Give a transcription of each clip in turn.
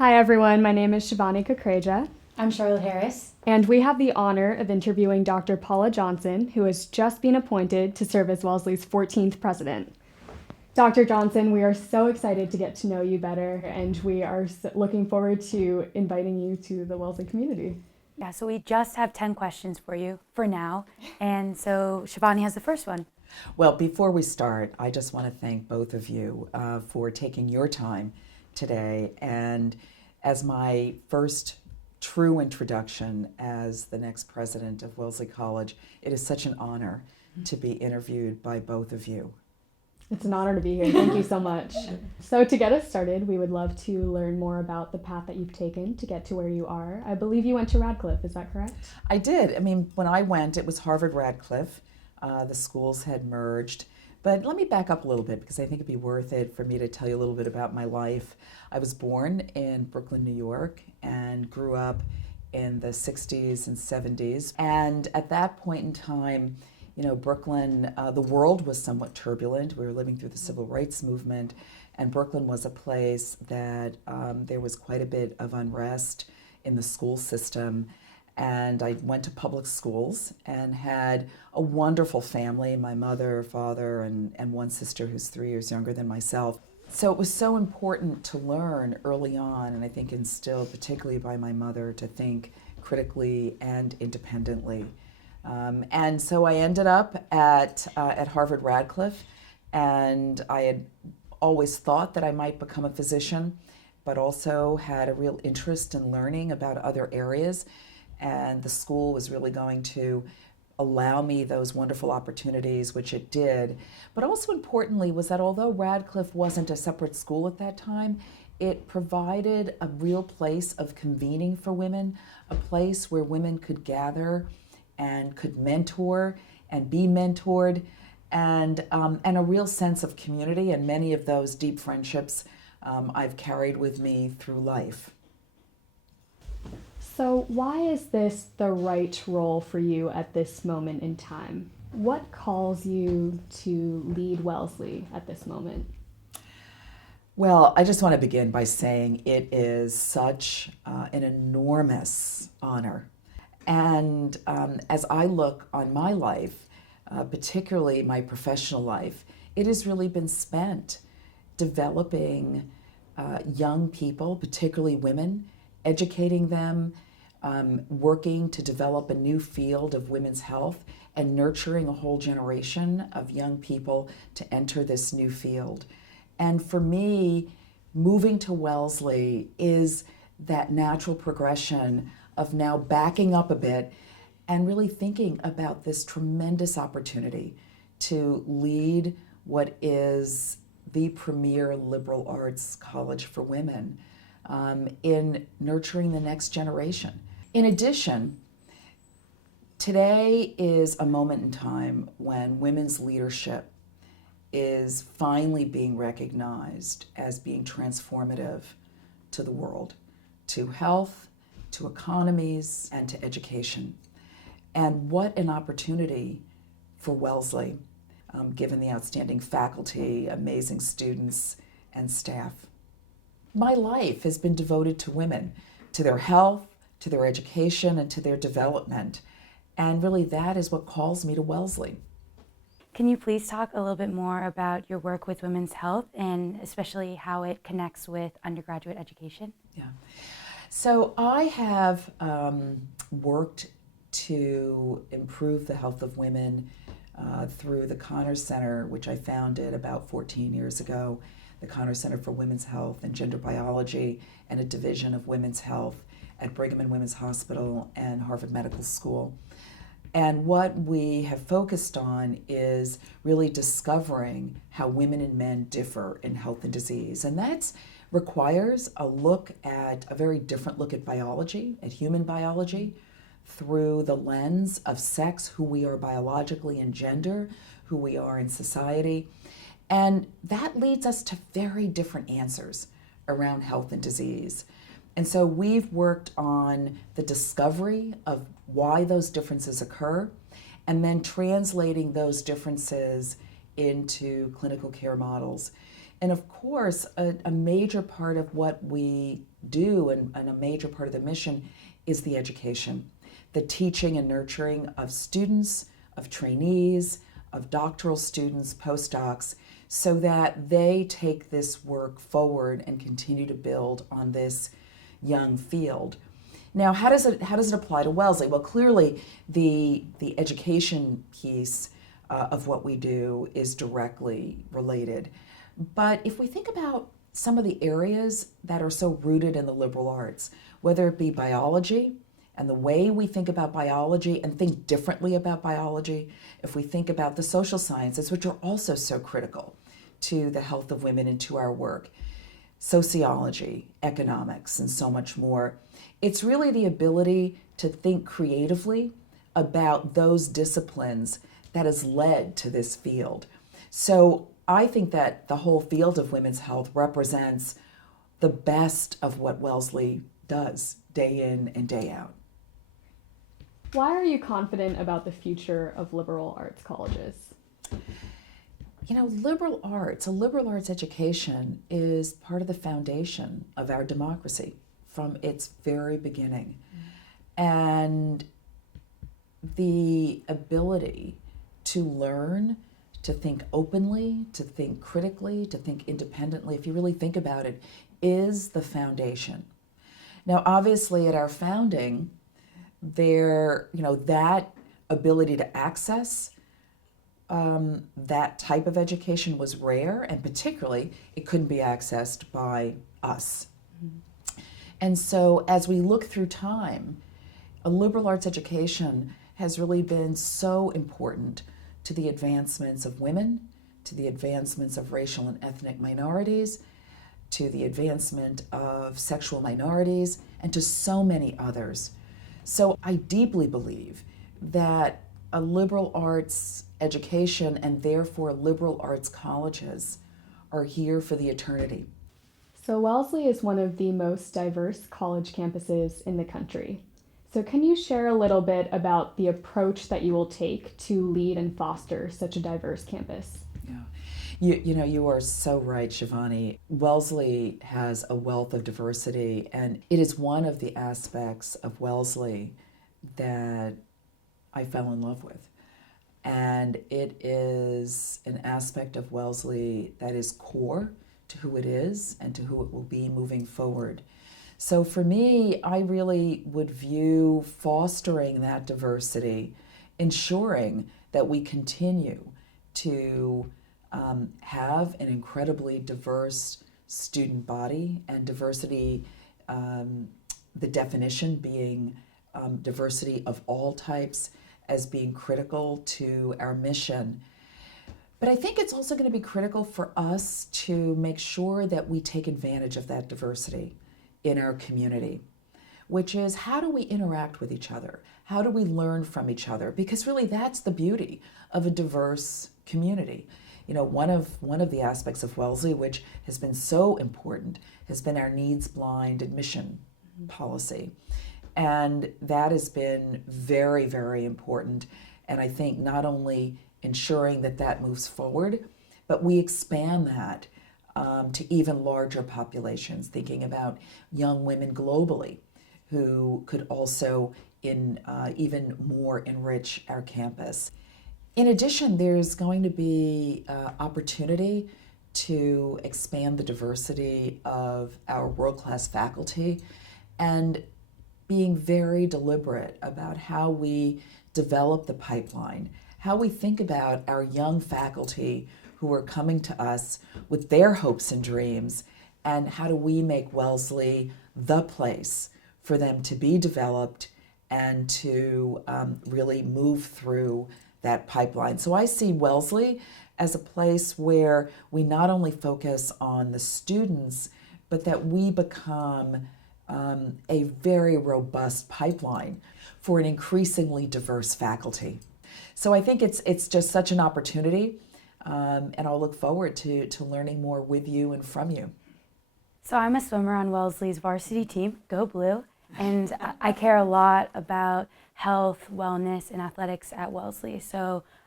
Hi everyone, my name is Shivani Kuckreja, I'm Charlotte Harris. and we have the honor of interviewing Dr. Paula Johnson, who has just been appointed to serve as Wellesley's 14th president. Dr. Johnson, we are so excited to get to know you better, and we are looking forward to inviting you to the Wellesley community. Yeah, so we just have 10 questions for you for now. And so Shivani has the first one. Well, before we start, I just want to thank both of you for taking your time today. And as my first true introduction as the next president of Wellesley College, it is such an honor to be interviewed by both of you. It's an honor to be here. Thank you so much. So to get us started, we would love to learn more about the path that you've taken to get to where you are. I believe you went to Radcliffe, is that correct? I did. I mean, when I went, it was Harvard Radcliffe. The schools had merged. But let me back up a little bit because I think it'd be worth it for me to tell you a little bit about my life. I was born in Brooklyn, New York, and grew up in the 60s and 70s. And at that point in time, you know, Brooklyn, the world was somewhat turbulent. We were living through the civil rights movement, and Brooklyn was a place that there was quite a bit of unrest in the school system. And I went to public schools and had a wonderful family, my mother, father, and one sister who's 3 years younger than myself. So it was so important to learn early on, and I think instilled particularly by my mother, to think critically and independently. And so I ended up at Harvard Radcliffe, and I had always thought that I might become a physician, but also had a real interest in learning about other areas. And the school was really going to allow me those wonderful opportunities, which it did. But also importantly was that although Radcliffe wasn't a separate school at that time, it provided a real place of convening for women, a place where women could gather and could mentor and be mentored, and a real sense of community. And many of those deep friendships I've carried with me through life. So why is this the right role for you at this moment in time? What calls you to lead Wellesley at this moment? Well, I just want to begin by saying it is such an enormous honor. And as I look on my life, particularly my professional life, it has really been spent developing young people, particularly women, educating them, working to develop a new field of women's health, and nurturing a whole generation of young people to enter this new field. And for me, moving to Wellesley is that natural progression of now backing up a bit and really thinking about this tremendous opportunity to lead what is the premier liberal arts college for women in nurturing the next generation. In addition, today is a moment in time when women's leadership is finally being recognized as being transformative to the world, to health, to economies, and to education. And what an opportunity for Wellesley, given the outstanding faculty, amazing students, and staff. My life has been devoted to women, to their health, to their education, and to their development. And really that is what calls me to Wellesley. Can you please talk a little bit more about your work with women's health and especially how it connects with undergraduate education? Yeah. So I have worked to improve the health of women through the Connors Center, which I founded about 14 years ago, the Connors Center for Women's Health and Gender Biology, and a division of women's health at Brigham and Women's Hospital and Harvard Medical School. And what we have focused on is really discovering how women and men differ in health and disease. And that requires a very different look at biology, at human biology, through the lens of sex, who we are biologically, and gender, who we are in society. And that leads us to very different answers around health and disease. And so we've worked on the discovery of why those differences occur, and then translating those differences into clinical care models. And of course, a major part of what we do, and a major part of the mission, is the education, the teaching and nurturing of students, of trainees, of doctoral students, postdocs, so that they take this work forward and continue to build on this young field. Now, how does it apply to Wellesley? Well, clearly the education piece of what we do is directly related. But if we think about some of the areas that are so rooted in the liberal arts, whether it be biology and the way we think about biology and think differently about biology, if we think about the social sciences, which are also so critical to the health of women and to our work, sociology, economics, and so much more, it's really the ability to think creatively about those disciplines that has led to this field. So I think that the whole field of women's health represents the best of what Wellesley does day in and day out. Why are you confident about the future of liberal arts colleges? You know, a liberal arts education is part of the foundation of our democracy from its very beginning. And the ability to learn, to think openly, to think critically, to think independently, if you really think about it, is the foundation. Now, obviously, at our founding, that ability to access that type of education was rare, and particularly it couldn't be accessed by us. And so as we look through time, a liberal arts education has really been so important to the advancements of women, to the advancements of racial and ethnic minorities, to the advancement of sexual minorities, and to so many others. So I deeply believe that a liberal arts education, and therefore liberal arts colleges, are here for the eternity. So Wellesley is one of the most diverse college campuses in the country. So can you share a little bit about the approach that you will take to lead and foster such a diverse campus? Yeah. You are so right, Shivani. Wellesley has a wealth of diversity, and it is one of the aspects of Wellesley that I fell in love with. And it is an aspect of Wellesley that is core to who it is and to who it will be moving forward. So for me, I really would view fostering that diversity, ensuring that we continue to have an incredibly diverse student body, and diversity, the definition being diversity of all types, as being critical to our mission. But I think it's also going to be critical for us to make sure that we take advantage of that diversity in our community, which is, how do we interact with each other? How do we learn from each other? Because really that's the beauty of a diverse community. You know, one of the aspects of Wellesley, which has been so important, has been our needs-blind admission policy. And that has been very, very important. And I think not only ensuring that that moves forward, but we expand that to even larger populations, thinking about young women globally who could also even more enrich our campus. In addition, there's going to be opportunity to expand the diversity of our world-class faculty, and being very deliberate about how we develop the pipeline, how we think about our young faculty who are coming to us with their hopes and dreams, and how do we make Wellesley the place for them to be developed and to really move through that pipeline. So I see Wellesley as a place where we not only focus on the students, but that we become a very robust pipeline for an increasingly diverse faculty. So I think it's just such an opportunity, and I'll look forward to learning more with you and from you. So I'm a swimmer on Wellesley's varsity team, Go Blue, and I care a lot about health, wellness, and athletics at Wellesley. So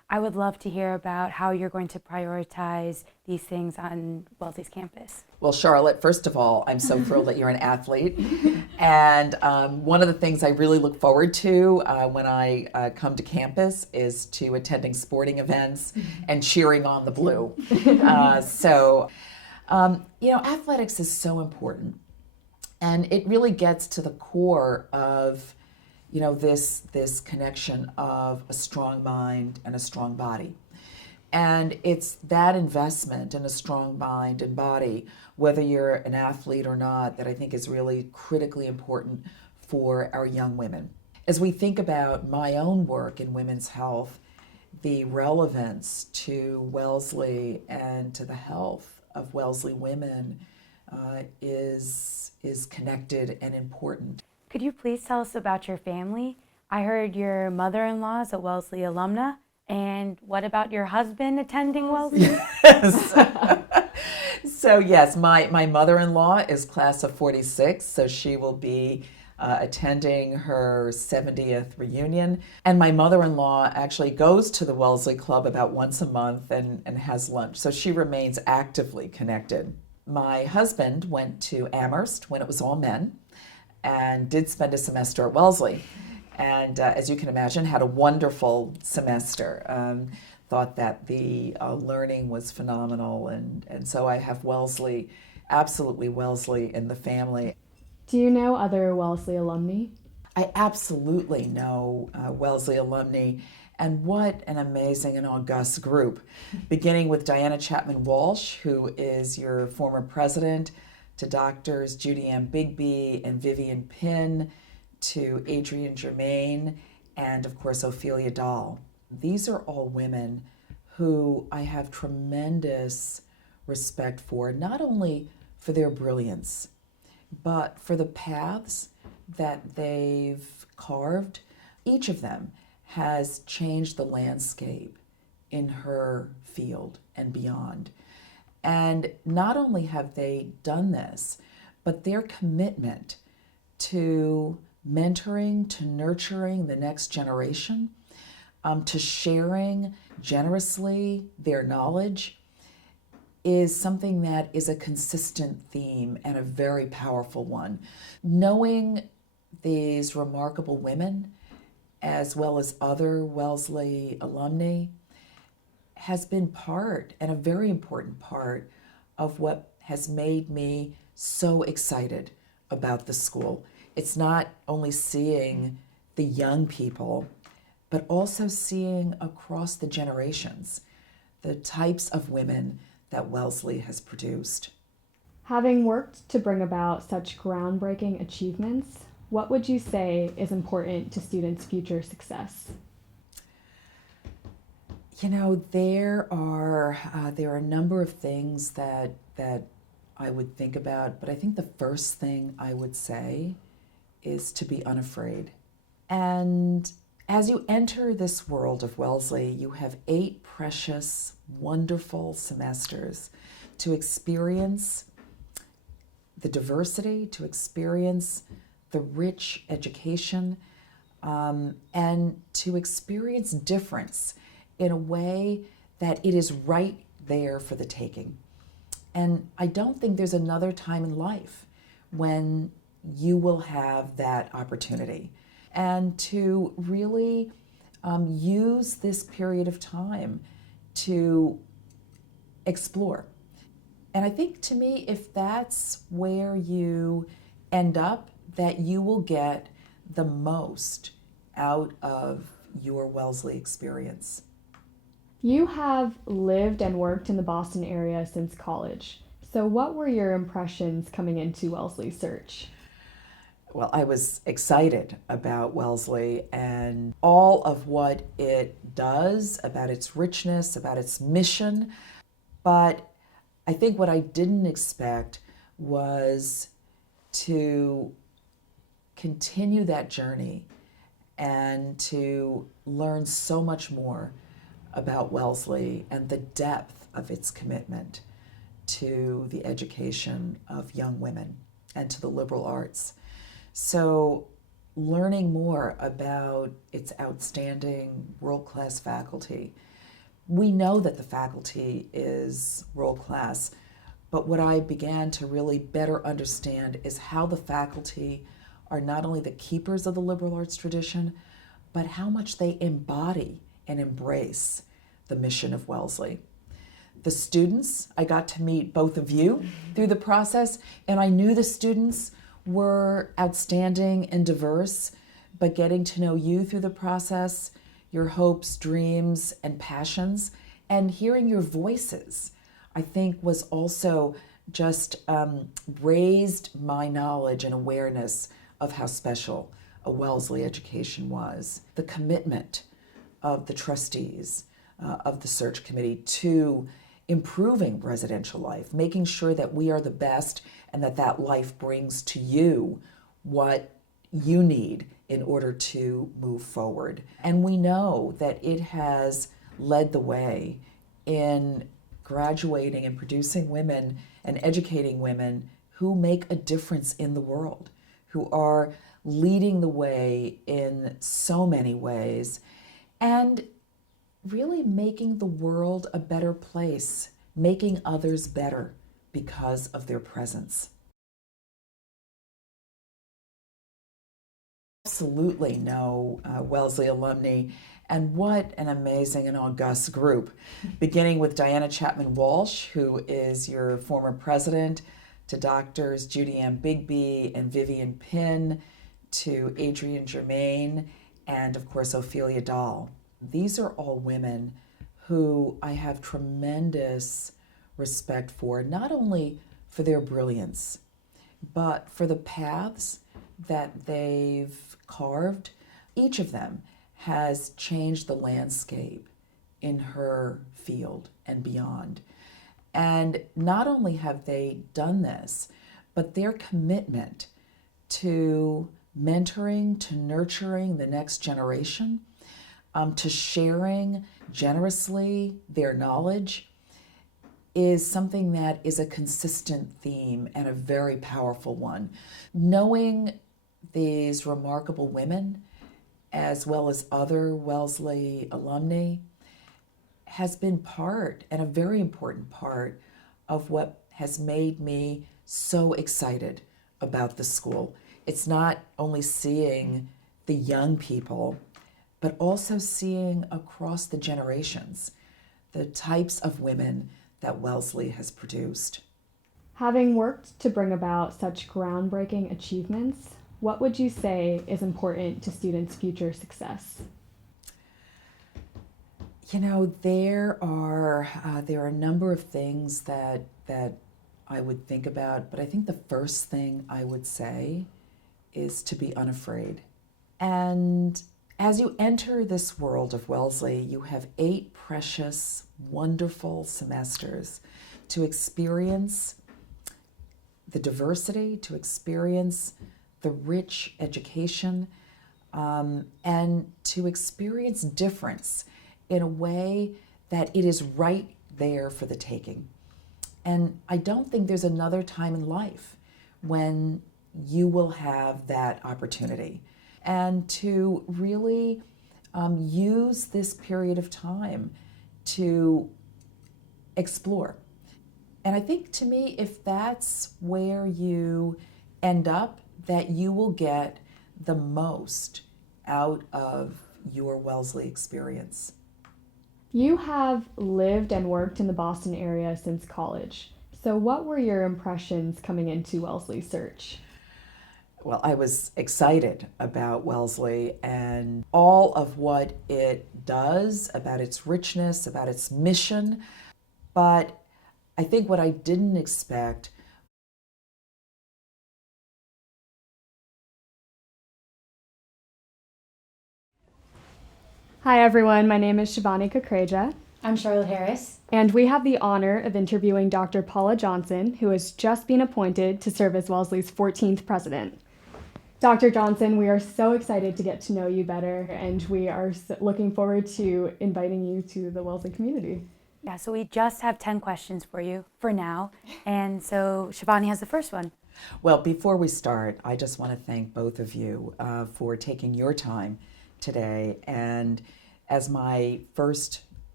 I would love to hear about how you're going to prioritize these things on Wellesley's campus. Well, Charlotte, first of all, I'm so thrilled that you're an athlete. And one of the things I really look forward to when I come to campus is to attending sporting events and cheering on the blue. Athletics is so important. And it really gets to the core of, this connection of a strong mind and a strong body. And it's that investment in a strong mind and body, whether you're an athlete or not, that I think is really critically important for our young women. As we think about my own work in women's health, the relevance to Wellesley and to the health of Wellesley women is connected and important. Could you please tell us about your family? I heard your mother-in-law is a Wellesley alumna. And what about your husband attending Wellesley? Yes. So yes, my mother-in-law is class of 46, so she will be attending her 70th reunion. And my mother-in-law actually goes to the Wellesley Club about once a month and has lunch, so she remains actively connected. My husband went to Amherst when it was all men and did spend a semester at Wellesley. And as you can imagine, had a wonderful semester. Thought that the learning was phenomenal. And so I have Wellesley, absolutely Wellesley in the family. Do you know other Wellesley alumni? I absolutely know Wellesley alumni. And what an amazing and august group. Beginning with Diana Chapman Walsh, who is your former president, to Doctors Judy Ann Bigby and Vivian Pinn, to Adrienne Germain, and of course Ophelia Dahl. These are all women who I have tremendous respect for, not only for their brilliance, but for the paths that they've carved. Each of them has changed the landscape in her field and beyond. And not only have they done this, but their commitment to mentoring, to nurturing the next generation, to sharing generously their knowledge is something that is a consistent theme and a very powerful one. Knowing these remarkable women, as well as other Wellesley alumni, has been part, and a very important part, of what has made me so excited about the school. It's not only seeing the young people, but also seeing across the generations the types of women that Wellesley has produced. Having worked to bring about such groundbreaking achievements, what would you say is important to students' future success? There are a number of things that I would think about, but I think the first thing I would say is to be unafraid. And as you enter this world of Wellesley, you have 8 precious, wonderful semesters to experience the diversity, to experience the rich education, and to experience difference in a way that it is right there for the taking. And I don't think there's another time in life when you will have that opportunity. And to really use this period of time to explore. And I think, to me, if that's where you end up, that you will get the most out of your Wellesley experience. You have lived and worked in the Boston area since college. So what were your impressions coming into Wellesley Search? Well, I was excited about Wellesley and all of what it does, about its richness, about its mission. But I think what I didn't expect was to continue that journey and to learn so much more about Wellesley and the depth of its commitment to the education of young women and to the liberal arts. So learning more about its outstanding world-class faculty, We know that the faculty is world class, but what I began to really better understand is how the faculty are not only the keepers of the liberal arts tradition, but how much they embody and embrace the mission of Wellesley. The students, I got to meet both of you through the process, and I knew the students were outstanding and diverse, but getting to know you through the process, your hopes, dreams, and passions, and hearing your voices, I think was also just raised my knowledge and awareness of how special a Wellesley education was. The commitment of the trustees of the search committee to improving residential life, making sure that we are the best and that that life brings to you what you need in order to move forward. And we know that it has led the way in graduating and producing women and educating women who make a difference in the world, who are leading the way in so many ways, and really making the world a better place, making others better because of their presence. Absolutely know Wellesley alumni, and what an amazing and august group, beginning with Diana Chapman Walsh, who is your former president, to Doctors Judy Ann Bigby and Vivian Pinn, to Adrienne Germain, and of course Ophelia Dahl. These are all women who I have tremendous respect for, not only for their brilliance, but for the paths that they've carved. Each of them has changed the landscape in her field and beyond. And not only have they done this, but their commitment to mentoring, to nurturing the next generation, to sharing generously their knowledge is something that is a consistent theme and a very powerful one. Knowing these remarkable women, as well as other Wellesley alumni, has been part, and a very important part, of what has made me so excited about the school. It's not only seeing the young people, but also seeing across the generations the types of women that Wellesley has produced. Having worked to bring about such groundbreaking achievements, what would you say is important to students' future success? You know, there are a number of things that I would think about, but I think the first thing I would say is to be unafraid. And as you enter this world of Wellesley, you have 8 precious, wonderful semesters to experience the diversity, to experience the rich education, and to experience difference in a way that it is right there for the taking. And I don't think there's another time in life when you will have that opportunity. And to really use this period of time to explore. And I think, to me, if that's where you end up, that you will get the most out of your Wellesley experience. You have lived and worked in the Boston area since college. So what were your impressions coming into Wellesley Search? Well, I was excited about Wellesley and all of what it does, about its richness, about its mission. But I think what I didn't expect Hi everyone, my name is Shivani Kuckreja, I'm Charlotte Harris. and we have the honor of interviewing Dr. Paula Johnson, who has just been appointed to serve as Wellesley's 14th president. Dr. Johnson, we are so excited to get to know you better, and we are looking forward to inviting you to the Wellesley community. Yeah, so we just have 10 questions for you for now. And so Shivani has the first one. Well, before we start, I just want to thank both of you for taking your time today. And as my first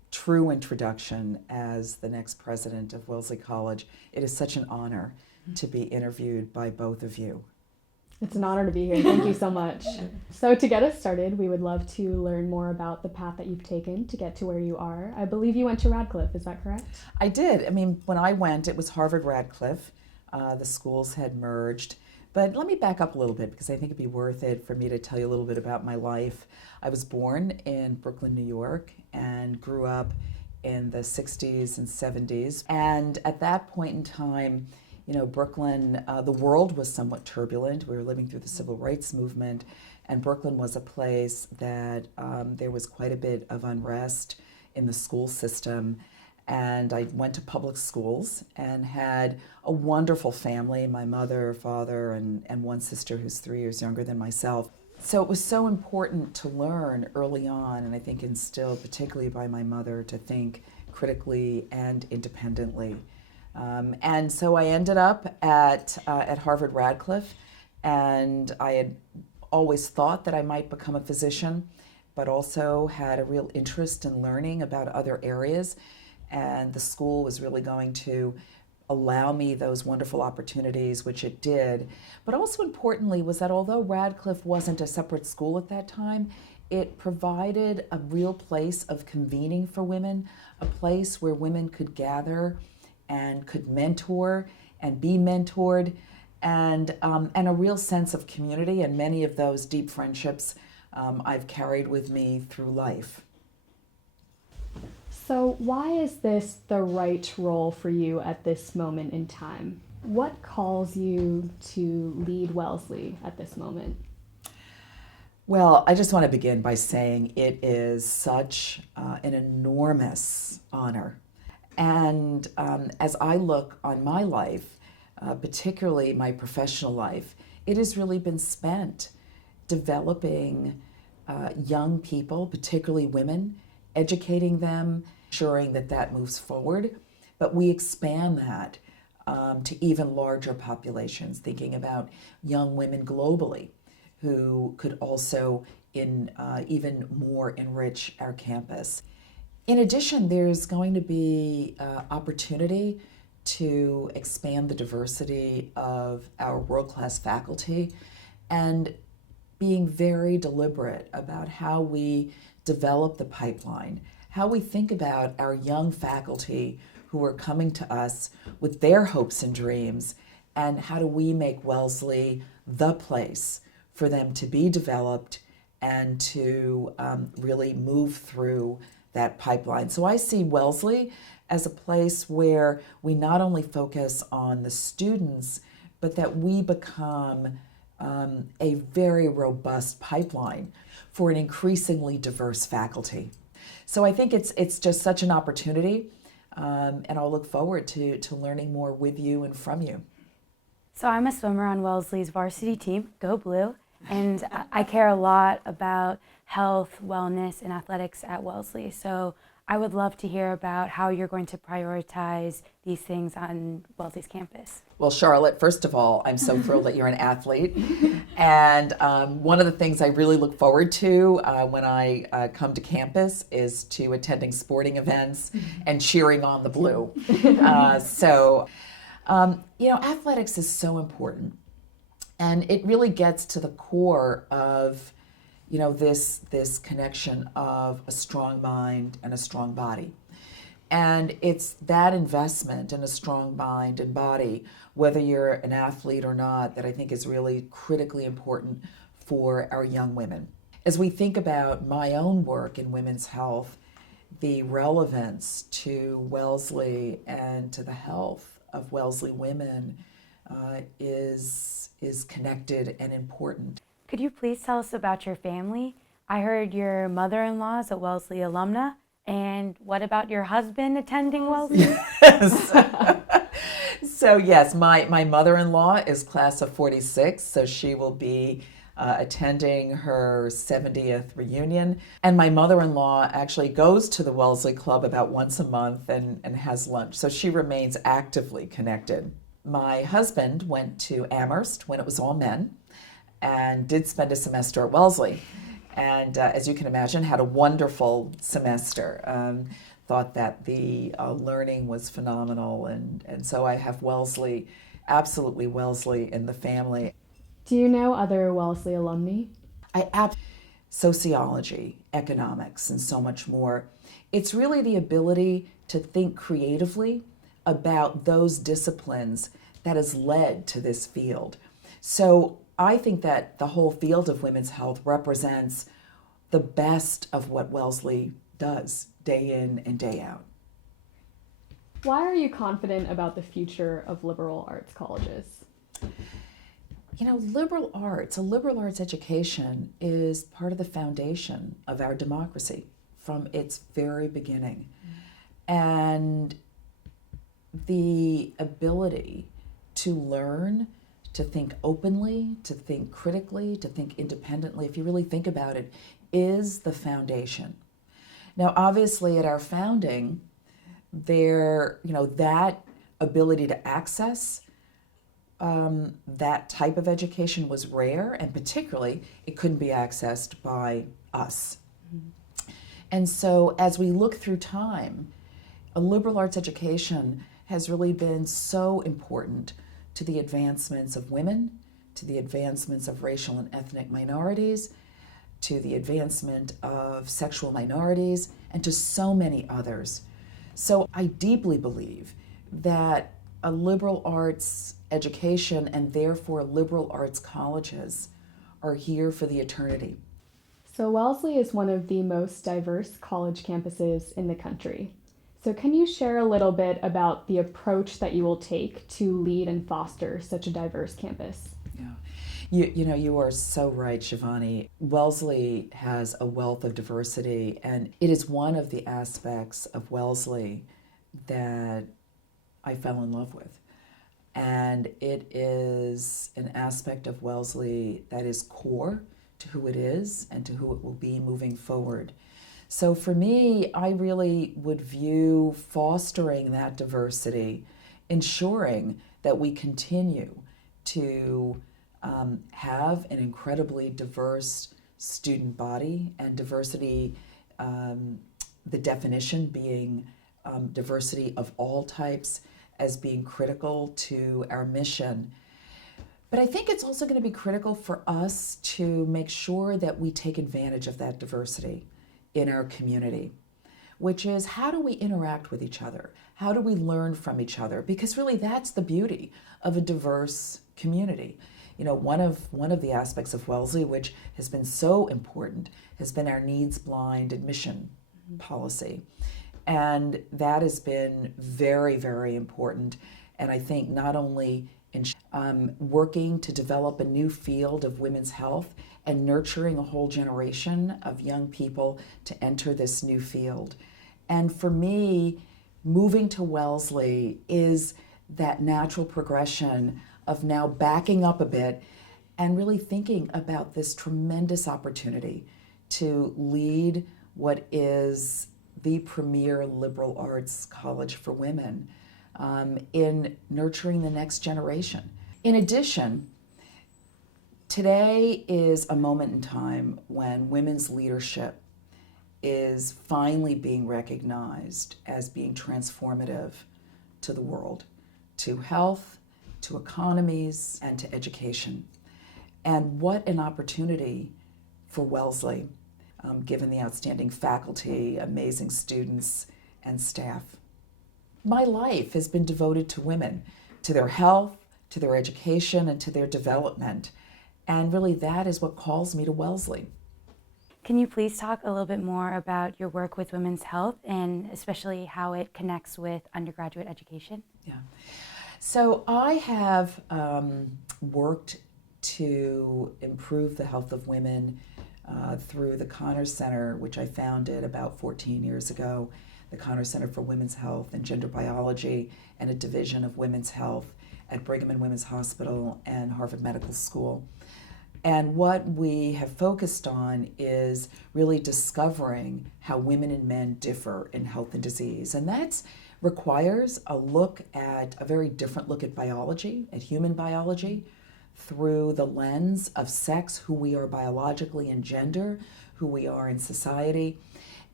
true introduction as the next president of Wellesley College. It is such an honor to be interviewed by both of you. It's an honor to be here. Thank you so much. So to get us started, we would love to learn more about the path that you've taken to get to where you are. I believe you went to Radcliffe, is that correct? I did. I mean, when I went, it was Harvard-Radcliffe. The schools had merged. But let me back up a little bit because I think it'd be worth it for me to tell you a little bit about my life. I was born in Brooklyn, New York, and grew up in the 60s and 70s. And at that point in time, you know, Brooklyn, the world was somewhat turbulent. We were living through the civil rights movement, and Brooklyn was a place that there was quite a bit of unrest in the school system. And I went to public schools and had a wonderful family, my mother, father, and one sister who's 3 years younger than myself. So it was so important to learn early on, and I think instilled particularly by my mother, to think critically and independently. And so I ended up at Harvard-Radcliffe, and I had always thought that I might become a physician, but also had a real interest in learning about other areas. And the school was really going to allow me those wonderful opportunities, which it did. But also importantly was that although Radcliffe wasn't a separate school at that time, it provided a real place of convening for women, a place where women could gather and could mentor and be mentored, and a real sense of community. And many of those deep friendships I've carried with me through life. So why is this the right role for you at this moment in time? What calls you to lead Wellesley at this moment? Well, I just want to begin by saying it is such an enormous honor. And as I look on my life, particularly my professional life, it has really been spent developing young people, particularly women, educating them, ensuring that that moves forward. But we expand that to even larger populations, thinking about young women globally who could also even more enrich our campus. In addition, there's going to be opportunity to expand the diversity of our world-class faculty and being very deliberate about how we develop the pipeline, how we think about our young faculty who are coming to us with their hopes and dreams, and how do we make Wellesley the place for them to be developed and to really move through that pipeline. So I see Wellesley as a place where we not only focus on the students, but that we become a very robust pipeline for an increasingly diverse faculty. So I think it's just such an opportunity, and I'll look forward to learning more with you and from you. So I'm a swimmer on Wellesley's varsity team, Go Blue, and I care a lot about health, wellness, and athletics at Wellesley. So I would love to hear about how you're going to prioritize these things on Wellesley's campus. Well, Charlotte, first of all, I'm so thrilled that you're an athlete. And one of the things I really look forward to when I come to campus is to attending sporting events and cheering on the blue. Athletics is so important. And it really gets to the core of this connection of a strong mind and a strong body. And it's that investment in a strong mind and body, whether you're an athlete or not, that I think is really critically important for our young women. As we think about my own work in women's health, the relevance to Wellesley and to the health of Wellesley women is connected and important. Could you please tell us about your family? I heard your mother-in-law is a Wellesley alumna, and what about your husband attending Wellesley? So yes, my mother-in-law is class of 46, so she will be attending her 70th reunion. And my mother-in-law actually goes to the Wellesley Club about once a month and has lunch, so she remains actively connected. My husband went to Amherst when it was all men, and did spend a semester at Wellesley. And as you can imagine, had a wonderful semester. thought that the learning was phenomenal, and so I have Wellesley, absolutely Wellesley in the family. Do you know other Wellesley alumni? Sociology, economics, and so much more. It's really the ability to think creatively about those disciplines that has led to this field. So I think that the whole field of women's health represents the best of what Wellesley does day in and day out. Why are you confident about the future of liberal arts colleges? You know, a liberal arts education is part of the foundation of our democracy from its very beginning. And the ability to learn, to think openly, to think critically, to think independently, if you really think about it, is the foundation. Now, obviously, at our founding, that ability to access that type of education was rare, and particularly it couldn't be accessed by us. And so as we look through time, a liberal arts education has really been so important to the advancements of women, to the advancements of racial and ethnic minorities, to the advancement of sexual minorities, and to so many others. So I deeply believe that a liberal arts education, and therefore liberal arts colleges, are here for the eternity. So Wellesley is one of the most diverse college campuses in the country. So can you share a little bit about the approach that you will take to lead and foster such a diverse campus? Yeah. You are so right, Shivani. Wellesley has a wealth of diversity, and it is one of the aspects of Wellesley that I fell in love with. And it is an aspect of Wellesley that is core to who it is and to who it will be moving forward. So for me, I really would view fostering that diversity, ensuring that we continue to have an incredibly diverse student body, and diversity, the definition being diversity of all types, as being critical to our mission. But I think it's also going to be critical for us to make sure that we take advantage of that diversity in our community, which is, how do we interact with each other? How do we learn from each other? Because really that's the beauty of a diverse community. You know, one of the aspects of Wellesley, which has been so important, has been our needs-blind admission policy. And that has been very, very important. And I think not only in working to develop a new field of women's health and nurturing a whole generation of young people to enter this new field. And for me, moving to Wellesley is that natural progression of now backing up a bit and really thinking about this tremendous opportunity to lead what is the premier liberal arts college for women in nurturing the next generation. In addition, today is a moment in time when women's leadership is finally being recognized as being transformative to the world, to health, to economies, and to education. And what an opportunity for Wellesley, given the outstanding faculty, amazing students, and staff. My life has been devoted to women, to their health, to their education, and to their development. And really that is what calls me to Wellesley. Can you please talk a little bit more about your work with women's health, and especially how it connects with undergraduate education? Yeah. So I have worked to improve the health of women through the Connor Center, which I founded about 14 years ago, the Connor Center for Women's Health and Gender Biology, and a division of women's health at Brigham and Women's Hospital and Harvard Medical School. And what we have focused on is really discovering how women and men differ in health and disease. And that requires a very different look at biology, at human biology, through the lens of sex, who we are biologically, and gender, who we are in society.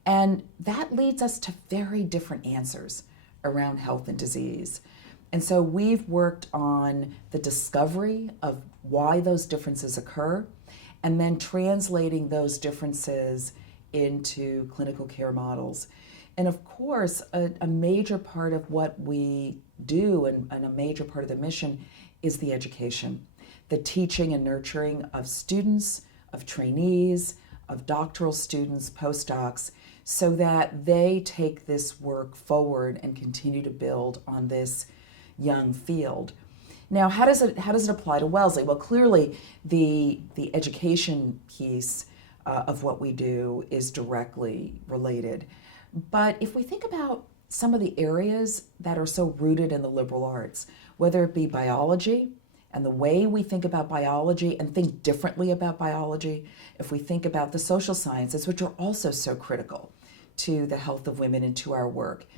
And that leads us to very different answers around health and disease. And so we've worked on the discovery of why those differences occur, and then translating those differences into clinical care models. And of course, a major part of what we do and a major part of the mission is the education, the teaching and nurturing of students, of trainees, of doctoral students, postdocs, so that they take this work forward and continue to build on this young field. Now, how does it apply to Wellesley? Well, clearly the education piece of what we do is directly related. But if we think about some of the areas that are so rooted in the liberal arts, whether it be biology and the way we think about biology and think differently about biology, if we think about the social sciences, which are also so critical to the health of women and to our work,